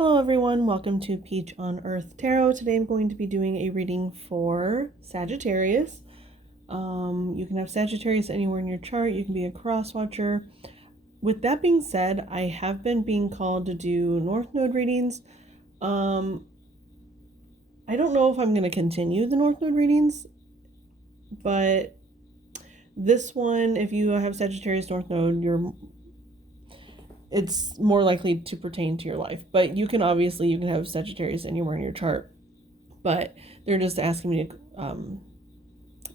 Hello everyone, welcome to Peach on Earth Tarot. Today I'm going to be doing a reading for Sagittarius. You can have Sagittarius anywhere in your chart. You can be a cross watcher. With that being said, I have been being called to do North Node readings. I don't know if I'm going to continue the North Node readings, but this one, if you have Sagittarius North Node, it's more likely to pertain to your life. But you can have Sagittarius anywhere in your chart. But they're just asking me to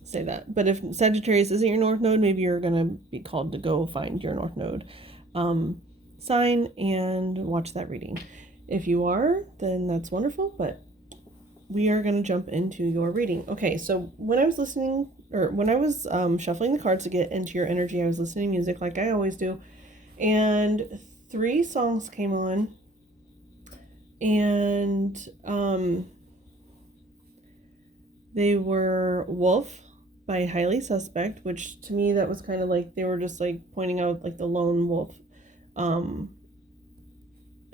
say that. But if Sagittarius isn't your North Node, maybe you're going to be called to go find your North Node sign and watch that reading. If you are, then that's wonderful. But we are going to jump into your reading. Okay, so when I was shuffling the cards to get into your energy, I was listening to music like I always do. And 3 songs came on, and they were Wolf by Highly Suspect, which to me that was kind of like they were just like pointing out like the lone wolf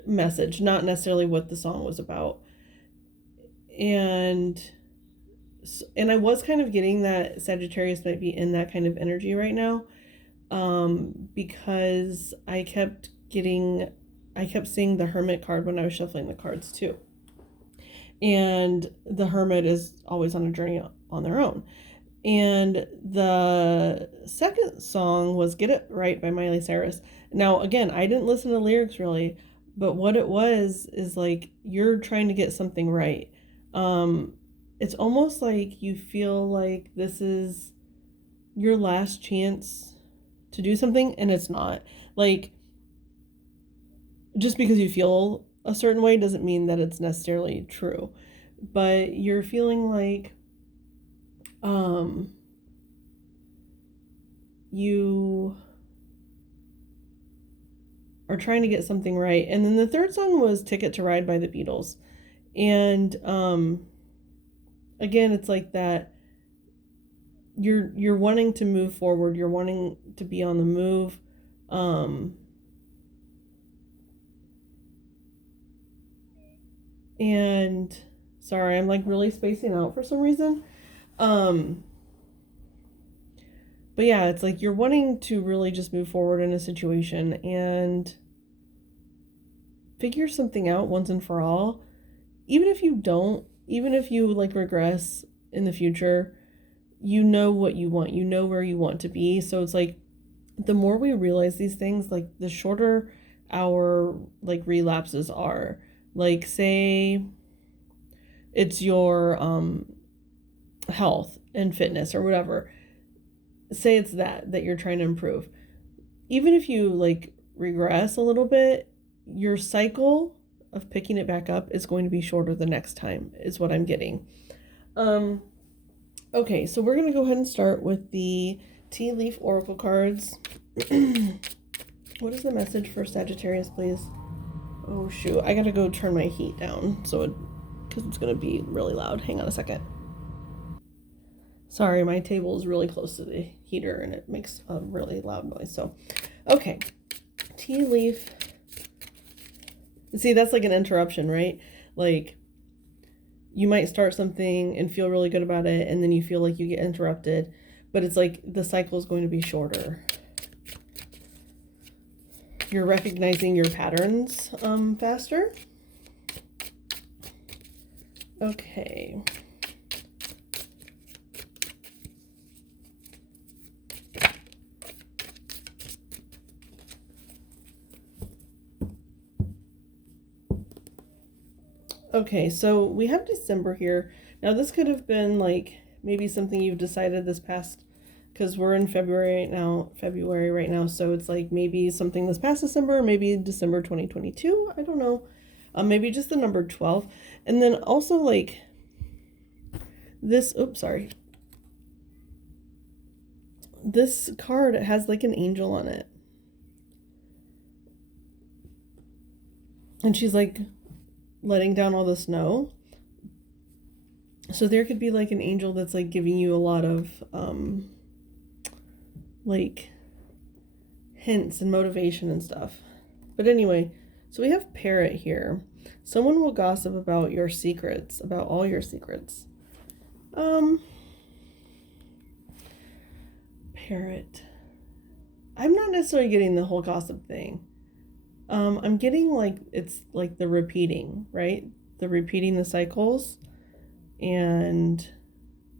message, not necessarily what the song was about. And I was kind of getting that Sagittarius might be in that kind of energy right now. Because I kept seeing the Hermit card when I was shuffling the cards too. And the Hermit is always on a journey on their own. And the second song was Get It Right by Miley Cyrus. Now, again, I didn't listen to the lyrics really, but what it was is like you're trying to get something right. It's almost like you feel like this is your last chance to do something, and it's not. Like, just because you feel a certain way doesn't mean that it's necessarily true, but you're feeling like you are trying to get something right. And then the third song was Ticket to Ride by the Beatles. And again, it's like that you're wanting to move forward, you're wanting to be on the move. And sorry, I'm like really spacing out for some reason. But yeah, it's like you're wanting to really just move forward in a situation and figure something out once and for all. Even if you like regress in the future, you know what you want, you know where you want to be. So it's like the more we realize these things, like the shorter our like relapses are. Like say it's your health and fitness or whatever. Say it's that you're trying to improve. Even if you like regress a little bit, your cycle of picking it back up is going to be shorter the next time, is what I'm getting. Okay, so we're going to go ahead and start with the Tea Leaf Oracle cards. What is the message for Sagittarius, please? Oh, shoot. I got to go turn my heat down because it's going to be really loud. Hang on a second. Sorry, my table is really close to the heater and it makes a really loud noise. So, okay. Tea Leaf. See, that's like an interruption, right? Like, you might start something and feel really good about it, and then you feel like you get interrupted, but it's like the cycle is going to be shorter. You're recognizing your patterns faster. Okay. Okay, so we have December here. Now this could have been like maybe something you've decided this past, because we're in February right now, so it's like maybe something this past December, maybe December 2022, I don't know. Maybe just the number 12. And then also like this, this card has like an angel on it. And she's like letting down all the snow. So there could be like an angel that's like giving you a lot of like hints and motivation and stuff. But anyway, so we have Parrot here. Someone will gossip about your secrets, about all your secrets. Parrot. I'm not necessarily getting the whole gossip thing. I'm getting like it's like the repeating, right? The repeating the cycles, and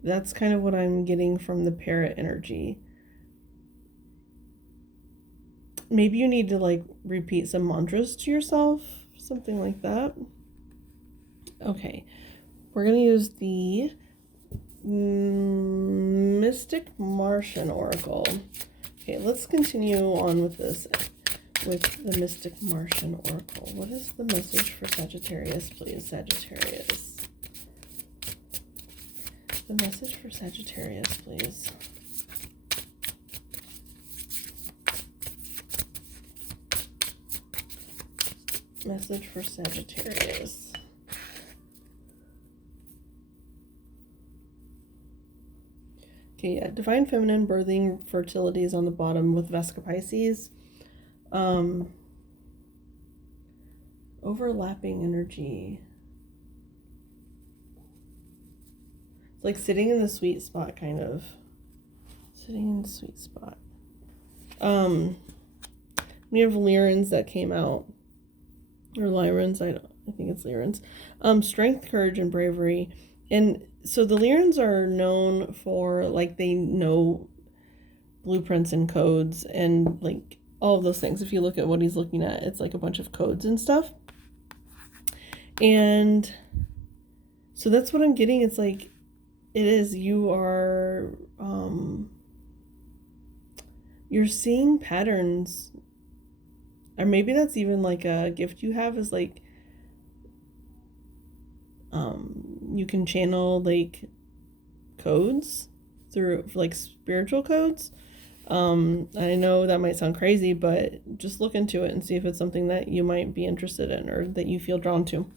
that's kind of what I'm getting from the parrot energy. Maybe you need to like repeat some mantras to yourself, something like that. Okay, we're gonna use the Mystic Martian Oracle. Okay, let's continue on with this, with the Mystic Martian Oracle. What is the message for Sagittarius, please? Sagittarius. The message for Sagittarius, please. Message for Sagittarius. Okay, yeah, Divine Feminine, birthing, fertility is on the bottom with Vesica Pisces. Overlapping energy. It's like sitting in the sweet spot, kind of. Sitting in the sweet spot. We have Lyrans that came out. Or Lyrans, I think it's Lyrans. Strength, courage, and bravery. And so the Lyrans are known for, like, they know blueprints and codes and, like, all of those things. If you look at what he's looking at, it's like a bunch of codes and stuff. And so that's what I'm getting. It's like, it is, you are, you're seeing patterns. Or maybe that's even like a gift you have, is like, you can channel like codes through, like, spiritual codes. I know that might sound crazy, but just look into it and see if it's something that you might be interested in or that you feel drawn to.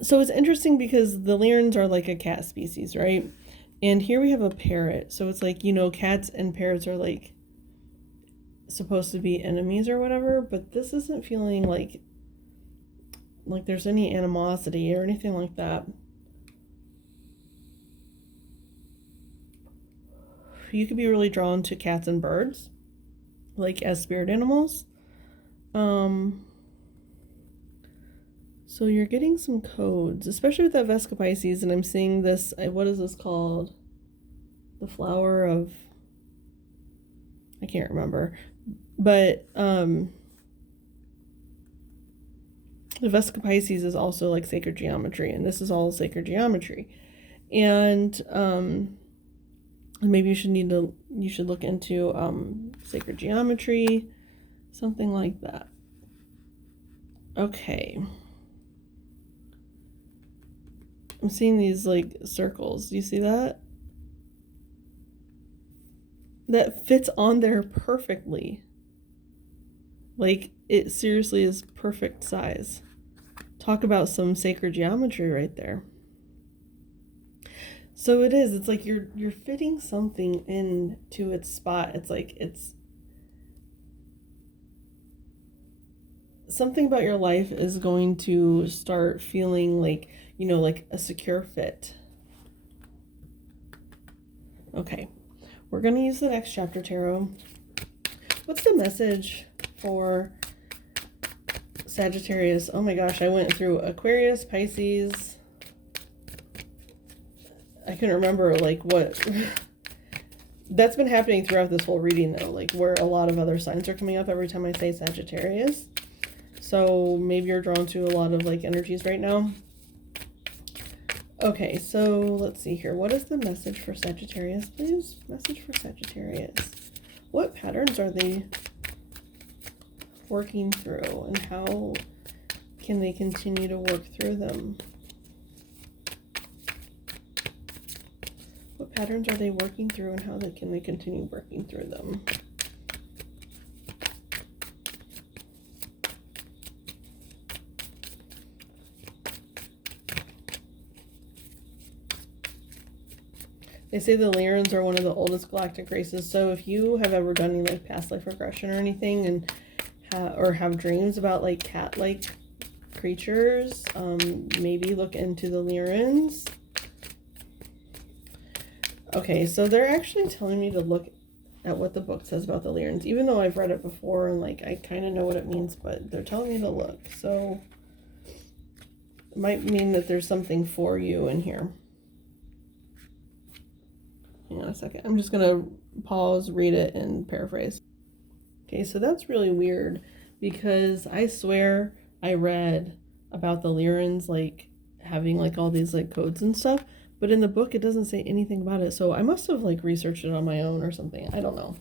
So it's interesting because the Lyrans are like a cat species, right? And here we have a parrot. So it's like, you know, cats and parrots are like supposed to be enemies or whatever, but this isn't feeling like there's any animosity or anything like that. You could be really drawn to cats and birds, like as spirit animals. So you're getting some codes, especially with that Vesica Pisces, and I'm seeing this, what is this called? The flower of, I can't remember, but the Vesica Pisces is also like sacred geometry, and this is all sacred geometry. And maybe you should look into sacred geometry, something like that. Okay. I'm seeing these like circles. Do you see that? That fits on there perfectly. Like, it seriously is perfect size. Talk about some sacred geometry right there. So it is. It's like you're fitting something into its spot. It's like it's something about your life is going to start feeling like, you know, like a secure fit. Okay, we're going to use the next chapter tarot. What's the message for Sagittarius? Oh my gosh, I went through Aquarius, Pisces. I couldn't remember like what. That's been happening throughout this whole reading though, like where a lot of other signs are coming up every time I say Sagittarius. So maybe you're drawn to a lot of like energies right now. Okay, so let's see here. What is the message for Sagittarius, please? Message for Sagittarius. What patterns are they working through, and how can they continue to work through them? What patterns are they working through, and how can they continue working through them? They say the Lyrans are one of the oldest galactic races, so if you have ever done any like past life regression or anything and or have dreams about like cat-like creatures, maybe look into the Lyrans. Okay, so they're actually telling me to look at what the book says about the Lyrans, even though I've read it before and like I kind of know what it means, but they're telling me to look. So it might mean that there's something for you in here. Hang on a second. I'm just gonna pause, read it, and paraphrase. Okay, so that's really weird because I swear I read about the Lyrans like having like all these like codes and stuff, but in the book it doesn't say anything about it. So I must have like researched it on my own or something. I don't know.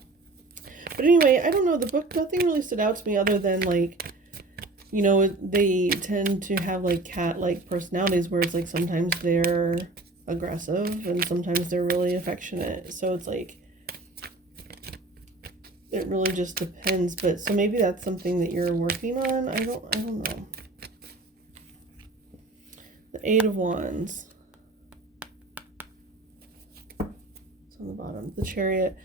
But anyway, I don't know. The book, nothing really stood out to me other than like, you know, they tend to have like cat-like personalities where it's like sometimes they're aggressive and sometimes they're really affectionate. So it's like it really just depends. But so maybe that's something that you're working on. I don't know. The Eight of Wands. It's on the bottom. The Chariot.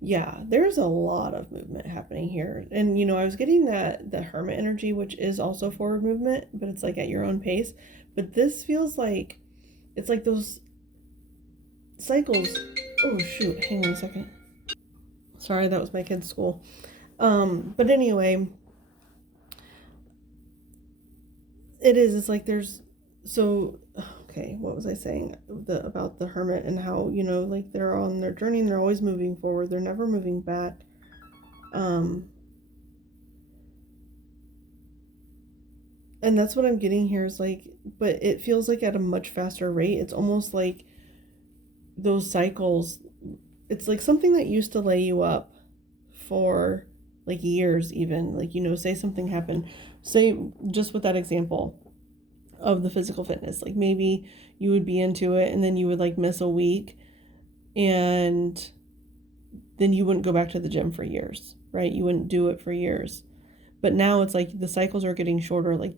Yeah, there's a lot of movement happening here. And, you know, I was getting the Hermit energy, which is also forward movement, but it's like at your own pace. But this feels like, it's like those cycles. Oh, shoot. Hang on a second. Sorry, that was my kid's school. But anyway, it's like there's, so, okay, what was I saying about the Hermit and how, you know, like they're on their journey and they're always moving forward. They're never moving back. And that's what I'm getting here is like, but it feels like at a much faster rate. It's almost like those cycles, it's like something that used to lay you up for like years even, like, you know, say something happened, say just with that example of the physical fitness, like maybe you would be into it and then you would like miss a week and then you wouldn't go back to the gym for years, right? You wouldn't do it for years. But now it's like the cycles are getting shorter, like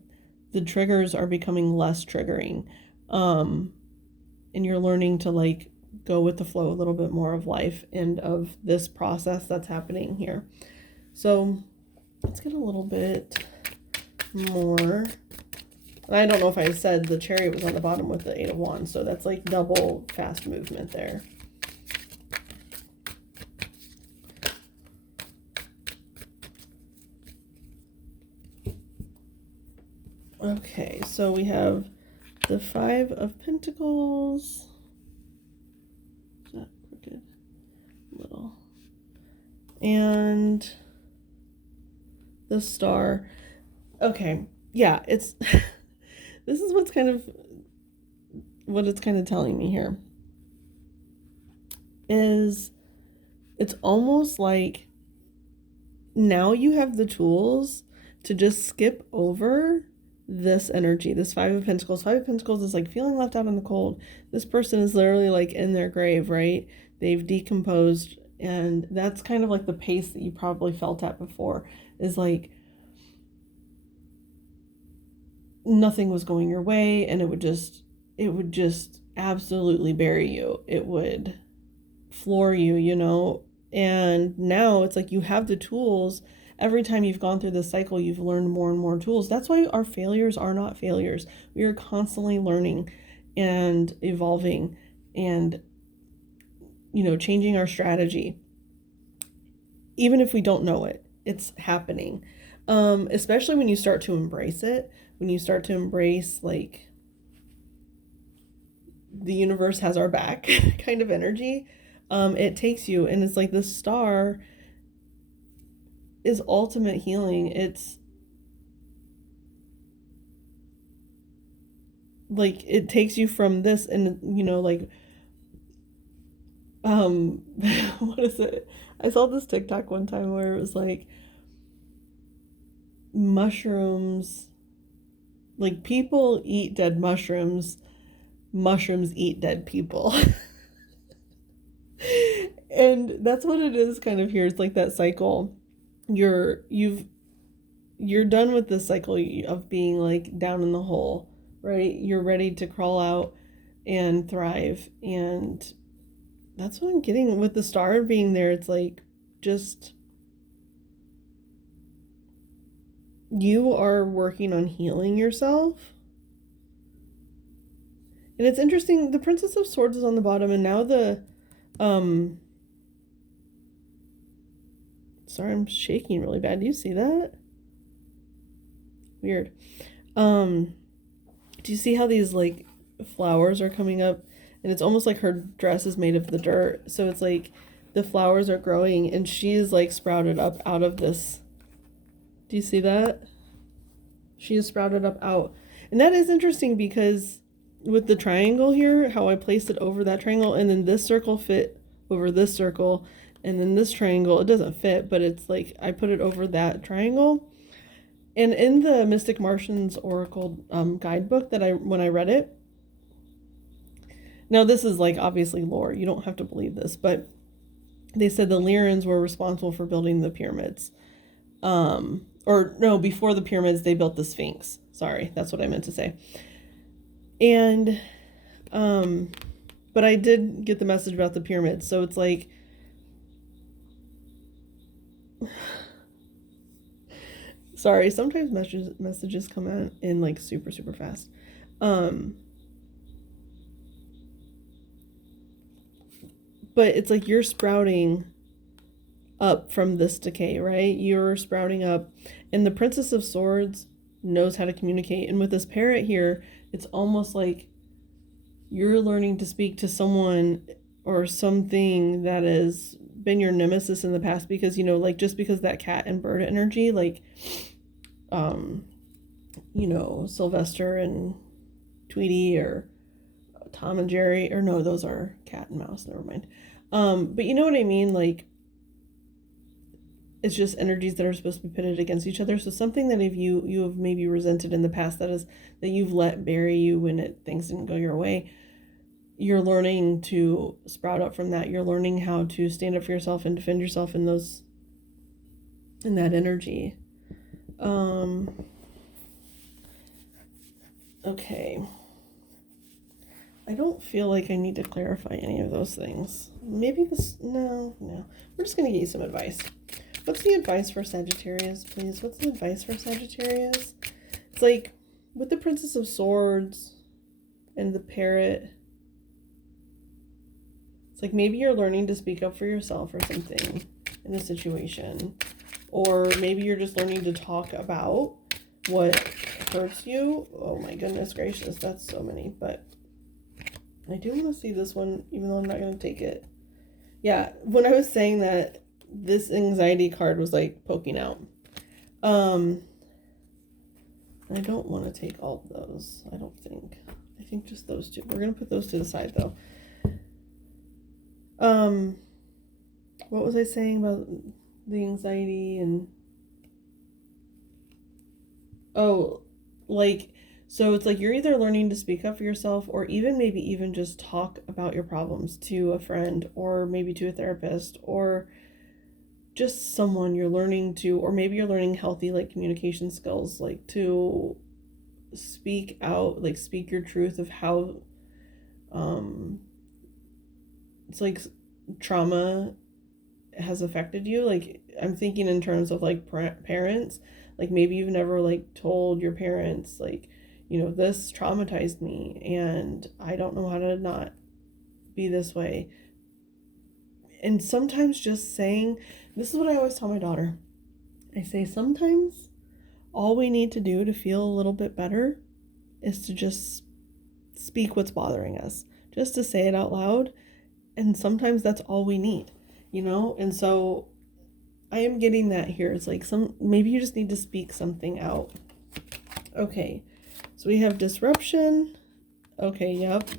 the triggers are becoming less triggering. And you're learning to like go with the flow a little bit more of life and of this process that's happening here. So let's get a little bit more. I don't know if I said the Chariot was on the bottom with the Eight of Wands, so that's like double fast movement there. Okay, so we have the Five of Pentacles. Is that crooked? Little. And the Star. Okay, yeah, it's this is what it's kind of telling me here is it's almost like now you have the tools to just skip over this energy, this Five of Pentacles. Five of Pentacles is like feeling left out in the cold. This person is literally like in their grave, right? They've decomposed, and that's kind of like the pace that you probably felt at before, is like nothing was going your way and it would just absolutely bury you. It would floor you, you know? And now it's like you have the tools. Every time you've gone through this cycle, you've learned more and more tools. That's why our failures are not failures. We are constantly learning and evolving and, you know, changing our strategy. Even if we don't know it, it's happening. Especially when you start to embrace it, when you start to embrace like the universe has our back kind of energy, it takes you, and it's like the Star is ultimate healing. It's like it takes you from this, and you know, like what is it? I saw this TikTok one time where it was like mushrooms, like people eat dead mushrooms, mushrooms eat dead people. And that's what it is kind of here. It's like that cycle. You're done with this cycle of being like down in the hole, right? You're ready to crawl out and thrive. And that's what I'm getting with the Star being there. It's like just you are working on healing yourself. And it's interesting, the Princess of Swords is on the bottom, and now sorry, I'm shaking really bad. Do you see that? Weird. Do you see how these like flowers are coming up? And it's almost like her dress is made of the dirt. So it's like the flowers are growing and she's like sprouted up out of this. Do you see that? She is sprouted up out. And that is interesting because with the triangle here, how I placed it over that triangle, and then this circle fit over this circle, and then this triangle, it doesn't fit, but it's like I put it over that triangle. And in the Mystic Martians Oracle guidebook that when I read it, now this is like obviously lore, you don't have to believe this, but they said the Lyrans were responsible for building the pyramids. Or no, before the pyramids, they built the Sphinx. Sorry, that's what I meant to say. And, but I did get the message about the pyramids. So it's like, sorry, sometimes messages come out in like super, super fast. But it's like you're sprouting up from this decay, right? You're sprouting up, and the Princess of Swords knows how to communicate. And with this parrot here, it's almost like you're learning to speak to someone or something that has been your nemesis in the past, because you know, like just because that cat and bird energy, like you know, Sylvester and Tweety, or Tom and Jerry, or no, those are cat and mouse, never mind. But you know what I mean, like it's just energies that are supposed to be pitted against each other. So something that if you have maybe resented in the past, that you've let bury you when things didn't go your way, you're learning to sprout up from that. You're learning how to stand up for yourself and defend yourself in that energy. Okay. I don't feel like I need to clarify any of those things. Maybe no. We're just going to get you some advice. What's the advice for Sagittarius, please? What's the advice for Sagittarius? It's like with the Princess of Swords and the parrot, it's like maybe you're learning to speak up for yourself or something in a situation. Or maybe you're just learning to talk about what hurts you. Oh my goodness gracious, that's so many. But I do want to see this one, even though I'm not going to take it. Yeah, when I was saying that, this anxiety card was like poking out. I don't want to take all of those. I don't think. I think just those two. We're going to put those to the side though. What was I saying about the anxiety and... Oh, like, so it's like you're either learning to speak up for yourself, or maybe even just talk about your problems to a friend, or maybe to a therapist, or just someone you're learning to, or maybe you're learning healthy like communication skills, like to speak out, like speak your truth of how it's like trauma has affected you. Like I'm thinking in terms of like parents, like maybe you've never like told your parents, like, you know, this traumatized me and I don't know how to not be this way. And sometimes just saying, this is what I always tell my daughter. I say sometimes all we need to do to feel a little bit better is to just speak what's bothering us, just to say it out loud. And sometimes that's all we need, you know? And so I am getting that here. It's like maybe you just need to speak something out. Okay, so we have disruption. Okay, yep.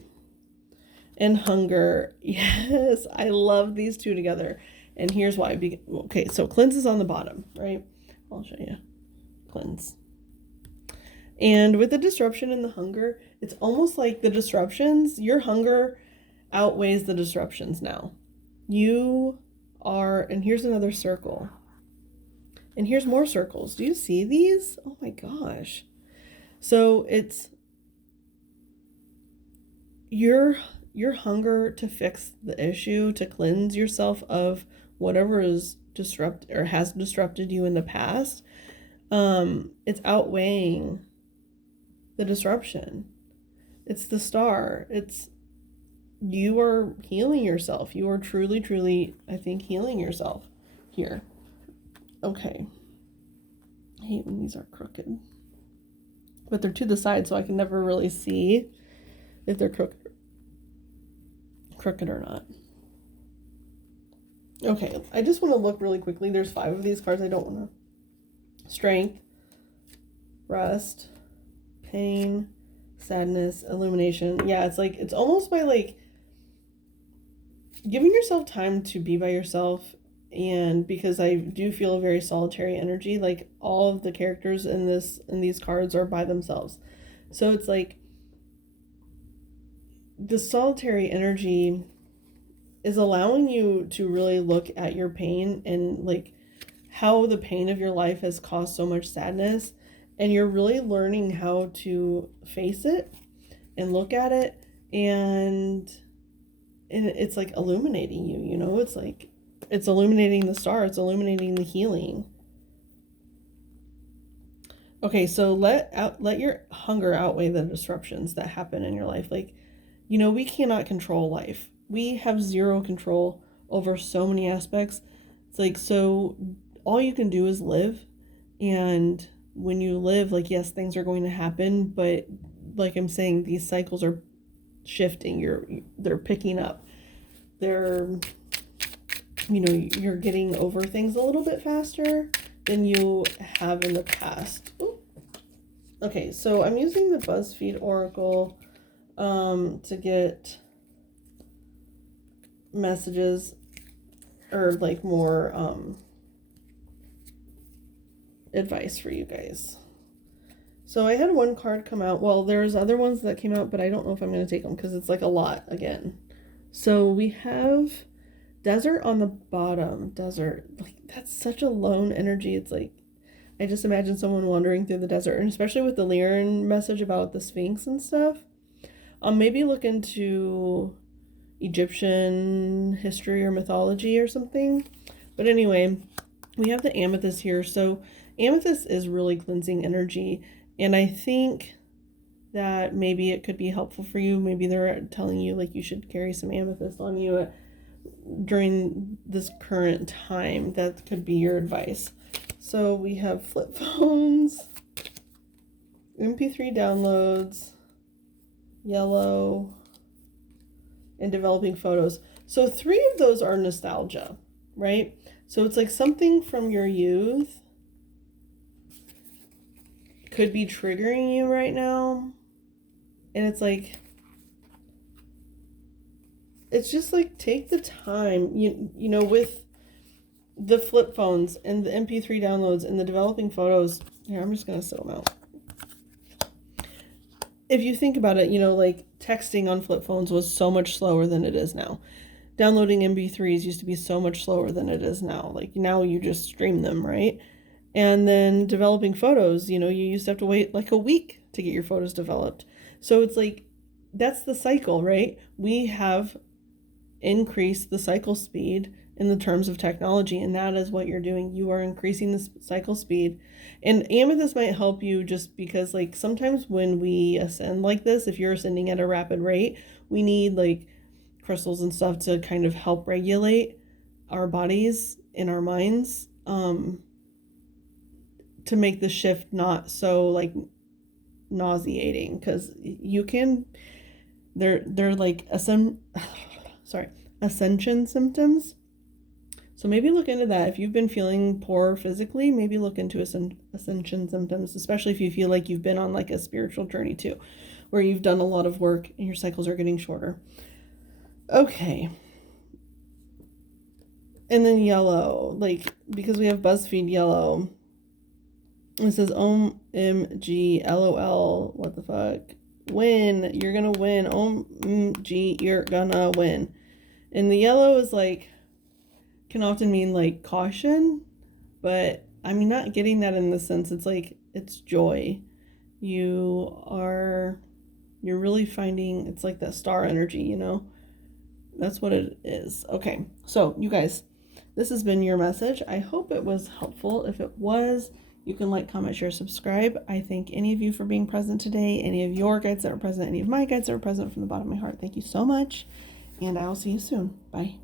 And hunger. Yes, I love these two together. And here's why. Okay, so cleanse is on the bottom, right? I'll show you. Cleanse. And with the disruption and the hunger, it's almost like the disruptions, your hunger outweighs the disruptions now. You are, and here's another circle. And here's more circles. Do you see these? Oh my gosh. So it's your hunger to fix the issue, to cleanse yourself of whatever is has disrupted you in the past. It's outweighing the disruption. It's the star. You are healing yourself. You are truly, truly, I think, healing yourself here. Okay. I hate when these are crooked. But they're to the side, so I can never really see if they're crooked or not. Okay, I just want to look really quickly. There's 5 of these cards I don't want to. Strength, rest, pain, sadness, illumination. Yeah, it's almost by like giving yourself time to be by yourself. And because I do feel a very solitary energy, like all of the characters in these cards are by themselves. So it's like the solitary energy is allowing you to really look at your pain and like how the pain of your life has caused so much sadness, and you're really learning how to face it and look at it, and it's like illuminating you, you know? It's like it's illuminating the star, it's illuminating the healing. Okay, so let your hunger outweigh the disruptions that happen in your life. Like, you know, we cannot control life. We have zero control over so many aspects. It's like, so all you can do is live. And when you live, like, yes, things are going to happen, but like I'm saying, these cycles are shifting. They're picking up. They're, you know, you're getting over things a little bit faster than you have in the past. Ooh. Okay, so I'm using the BuzzFeed Oracle to get messages or like more advice for you guys. So I had one card come out. Well, there's other ones that came out, but I don't know if I'm going to take them because it's like a lot again. So we have desert on the bottom. Desert, like that's such a lone energy. It's like I just imagine someone wandering through the desert, and especially with the Lyran message about the Sphinx and stuff. Maybe look into Egyptian history or mythology or something. But anyway, we have the amethyst here. So amethyst is really cleansing energy, and I think that maybe it could be helpful for you. Maybe they're telling you like you should carry some amethyst on you during this current time. That could be your advice. So we have flip phones, MP3 downloads, yellow, and developing photos. So 3 of those are nostalgia, right? So it's like something from your youth could be triggering you right now. And it's like, it's just like take the time, you know, with the flip phones and the MP3 downloads and the developing photos. Here, I'm just going to sit them out. If you think about it, you know, like texting on flip phones was so much slower than it is now. Downloading MP3s used to be so much slower than it is now. Like now you just stream them, right? And then developing photos, you know, you used to have to wait like a week to get your photos developed. So it's like, that's the cycle, right? We have increased the cycle speed in the terms of technology, and that is what you're doing. You are increasing the cycle speed. And amethyst might help you just because like sometimes when we ascend like this, if you're ascending at a rapid rate, we need like crystals and stuff to kind of help regulate our bodies and our minds, to make the shift not so like nauseating, because you can they're like ascension symptoms. So maybe look into that. If you've been feeling poor physically, maybe look into ascension symptoms, especially if you feel like you've been on like a spiritual journey too, where you've done a lot of work and your cycles are getting shorter. Okay. And then yellow, like, because we have BuzzFeed yellow, it says OMG LOL, what the fuck? Win, you're gonna win. OMG, you're gonna win. And the yellow is like, can often mean like caution, but I'm not getting that in the sense. It's like, it's joy. You're really finding, it's like that star energy, you know? That's what it is. Okay, so you guys, this has been your message. I hope it was helpful. If it was, You can like, comment, share, subscribe. I thank any of you for being present today, any of your guides that were present, any of my guides that were present from the bottom of my heart. Thank you so much, and I will see you soon. Bye.